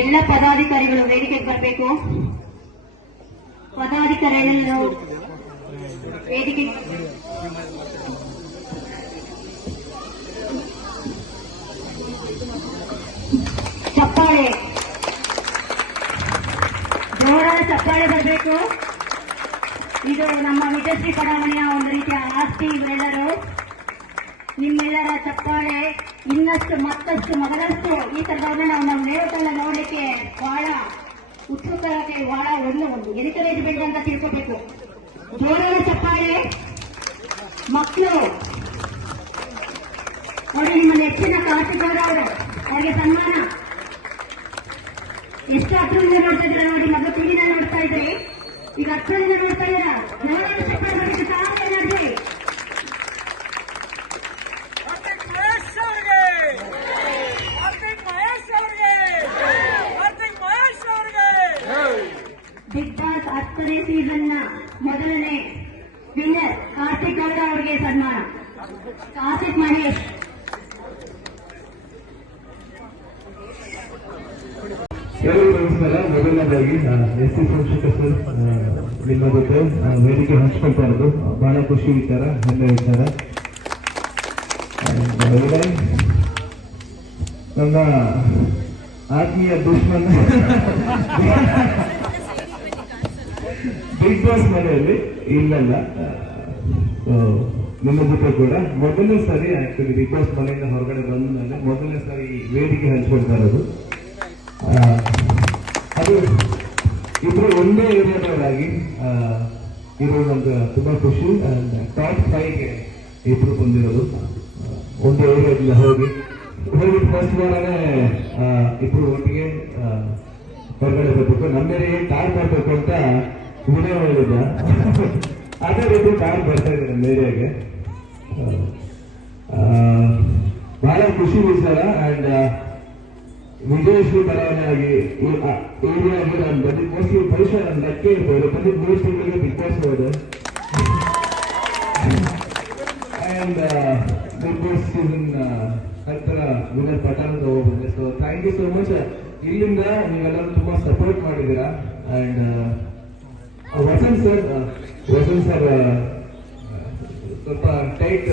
ಎಲ್ಲ ಪದಾಧಿಕಾರಿಗಳು ವೇದಿಕೆಗೆ ಬರಬೇಕು. ಪದಾಧಿಕಾರಿಗಳು ವೇದಿಕೆ ಚಪ್ಪಾಳೆ. ಜೋರಾದ ಚಪ್ಪಾಳೆ ಬರಬೇಕು. ಇದು ನಮ್ಮ ವಿಜಯಶ್ರೀ ಬಡಾವಣೆಯ ಒಂದು ರೀತಿಯ ಆಸ್ತಿ ಇವರೆಲ್ಲರೂ. ನಿಮ್ಮೆಲ್ಲರ ಚಪ್ಪಾಳೆ ಇನ್ನಷ್ಟು ಮತ್ತಷ್ಟು ಮಗದಷ್ಟು ಈ ತರದವ್ರನ್ನ ನಾವು ನಮ್ಮ ನೇರತನ ನೋಡಲಿಕ್ಕೆ ಬಹಳ ಉತ್ಸುಕತೆ ಬಹಳ ಒಂದು ಒಂದು ಎನಿಕರೇಜ್ ಬೇಡ ಅಂತ ತಿಳ್ಕೋಬೇಕು. ಜೋರಾದ ಚಪ್ಪಾಳೆ. ಮಕ್ಕಳು. ನೋಡಿ ನಿಮ್ಮ ನೆಚ್ಚಿನ ಕಾರ್ತಿಕವರ ಅವರು ಅವರಿಗೆ ಸನ್ಮಾನ. ಎಷ್ಟು ಹತ್ರದಿಂದ ನೋಡ್ತಾ ಇದ್ದೀರಾ ನೋಡಿ ಮಗು ಟಿವಿನ ನೋಡ್ತಾ ಇದ್ರಿ. ಈಗ ಹತ್ರದಿಂದ ನೋಡ್ತಾ ಇದ್ದೀರಾ ಚಪ್ಪಾಳೆ ಬರಲಿಕ್ಕೆ ಸಾಧ್ಯ ನೋಡ್ರಿ ಕಾರ್ತಿಕ್ ಮಹೇಶ್ ಅವ್ರಿಗೆ ಕಾರ್ತಿಕ್ ಮಹೇಶ್ ಅವ್ರಿಗೆ ಕಾರ್ತಿಕ್ ಮಹೇಶ್ ಅವ್ರಿಗೆ ಬಾಸ್ ಹತ್ತನೇ ಸೀಸನ್ನ ಮೊದಲನೇ ವಿನ್ನರ್ ಕಾರ್ತಿಕ್ ಗೌಡ ಅವರಿಗೆ ಸನ್ಮಾನ. ಕಾರ್ತಿಕ್ ಮಹೇಶ್. ಮೊದಲನೇದಾಗಿ ಎಸ್ ಸಿ ಸರ್ ನಿಮ್ಮ ಜೊತೆ ವೇದಿಕೆ ಹಂಚ್ಕೊಳ್ತಾ ಇರೋದು. ಬಹಳ ಖುಷಿ ವಿಚಾರ, ಹೆಮ್ಮೆ ವಿಚಾರ. ನನ್ನ ಆತ್ಮೀಯ ದುಶ್ಮನ್ ಬಿಗ್ ಮನೆಯಲ್ಲಿ ಇಲ್ಲಲ್ಲ. ನಿಮ್ಮ ಜೊತೆ ಕೂಡ ಮೊದಲನೇ ಸಾರಿ ಆಕ್ಚುಲಿ ಬಿಗ್ ಬಾಸ್ ಮನೆಯಿಂದ ಹೊರಗಡೆ ಬಂದ ಮೇಲೆ ಮೊದಲನೇ ಸಾರಿ ವೇದಿಕೆ ಹಂಚ್ಕೊಳ್ತಾ ಇರೋದು. ಅದು ಇಬ್ರು ಒಂದೇ ಏರಿಯಾದವರಾಗಿ ಇರೋದು ನಮ್ಗೆ ತುಂಬಾ ಖುಷಿ ಅಂಡ್ ಟಾಪ್ ಫೈವ್ಗೆ ಇಬ್ರು ಬಂದಿರೋದು. ಒಂದೇ ಏರಿಯಾದಿಂದ ಹೋಗಿ ಹೋಗಿ ಫಸ್ಟ್ ಬಾರೇ ಇಬ್ರು ಒಟ್ಟಿಗೆ ಹೊರಗಡೆ ಬರ್ಬೇಕು ನಮ್ಮ ಏನು ಕಾರ್ ಮಾಡಬೇಕು ಅಂತ ಅದೇ ರೀತಿ ಕಾರ್ ಬರ್ತಾ ಇದೆ ನಮ್ಮ ಏರಿಯಾಗೆ. ಆ, ಬಹಳ ಖುಷಿ ವಿಚಾರ ಅಂಡ್ ವಿಜಯಶ್ರೀ ಪರವಾಗಿ ಮೋಸ್ಟ್ಲಿ ಪರಿಸರ ಲೆಕ್ಕ ಇರ್ಬೋದು ಬಂದಿದ್ದು ಮೂರು ತಿಂಗಳಿಗೆ Big Boss and Big Boss season ಹತ್ತಿರ ವಿನರ್ ಪಠಾಣ ಹೋಗ್ಬೋದು so thank you so much ಇಲ್ಲಿಂದ ನೀವೆಲ್ಲರೂ ತುಂಬಾ ಸಪೋರ್ಟ್ ಮಾಡಿದ್ದೀರಾ? And Vasanth sir Vasanth sir ಸ್ವಲ್ಪ ಟೈಟ್